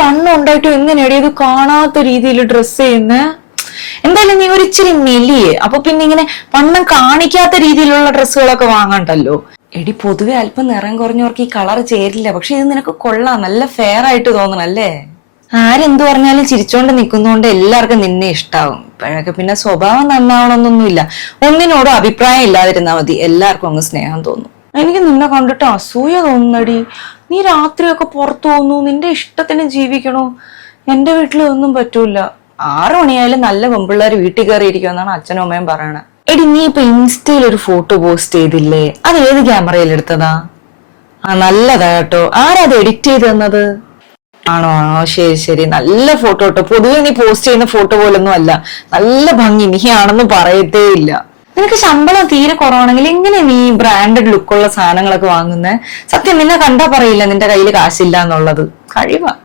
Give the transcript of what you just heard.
വണ്ണം ഉണ്ടായിട്ടും എങ്ങനെയാടി ഇത് കാണാത്ത രീതിയിൽ ഡ്രസ് ചെയ്യുന്ന? എന്തായാലും നീ ഒരു ഇച്ചിരി മെലിയേ, അപ്പൊ പിന്നെ ഇങ്ങനെ വണ്ണം കാണിക്കാത്ത രീതിയിലുള്ള ഡ്രസ്സുകളൊക്കെ വാങ്ങണ്ടല്ലോ. എടി പൊതുവെ അല്പം നിറം കുറഞ്ഞവർക്ക് ഈ കളർ ചേരില്ല, പക്ഷെ ഇത് നിനക്ക് കൊള്ളാം, നല്ല ഫെയർ ആയിട്ട് തോന്നണം അല്ലേ? ആരെന്തു പറഞ്ഞാലും ചിരിച്ചോണ്ട് നിൽക്കുന്നോണ്ട് എല്ലാവർക്കും നിന്നെ ഇഷ്ടാവും. ഇപ്പോഴൊക്കെ പിന്നെ സ്വഭാവം നന്നാവണമെന്നൊന്നുമില്ല, ഒന്നിനോടും അഭിപ്രായം ഇല്ലാതിരുന്നാ മതി, എല്ലാവർക്കും അങ്ങ് സ്നേഹം തോന്നും. എനിക്ക് നിന്നെ കണ്ടിട്ട് അസൂയ തോന്നുന്നടി. നീ രാത്രിയൊക്കെ പുറത്തു പോകുന്നു, നിന്റെ ഇഷ്ടത്തിന് ജീവിക്കണോ? എന്റെ വീട്ടിൽ ഒന്നും പറ്റൂല. 6 മണിയായാലും നല്ല പെമ്പിള്ളേർ വീട്ടിൽ കയറിയിരിക്കുമെന്നാണ് അച്ഛനും അമ്മയും പറയണത്. എടി നീ ഇപ്പൊ ഇൻസ്റ്റയിൽ ഒരു ഫോട്ടോ പോസ്റ്റ് ചെയ്തില്ലേ, അത് ഏത് ക്യാമറയിൽ എടുത്തതാ? നല്ലതാ കേട്ടോ. ആരാ അത് എഡിറ്റ് ചെയ്ത് തന്നത്? ആണോ? ശരി ശരി, നല്ല ഫോട്ടോ കേട്ടോ. പൊതുവെ നീ പോസ്റ്റ് ചെയ്യുന്ന ഫോട്ടോ പോലൊന്നും അല്ല, നല്ല ഭംഗി. നീ ആണെന്ന് പറയത്തേ ഇല്ല. നിനക്ക് ശമ്പളം തീരെ കുറവാണെങ്കിൽ എങ്ങനെ നീ ബ്രാൻഡഡ് ലുക്കുള്ള സാധനങ്ങളൊക്കെ വാങ്ങുന്നേ? സത്യം, നിന്നെ കണ്ടാ പറയില്ല നിന്റെ കയ്യിൽ കാശില്ല എന്നുള്ളത്. കഴിവാ.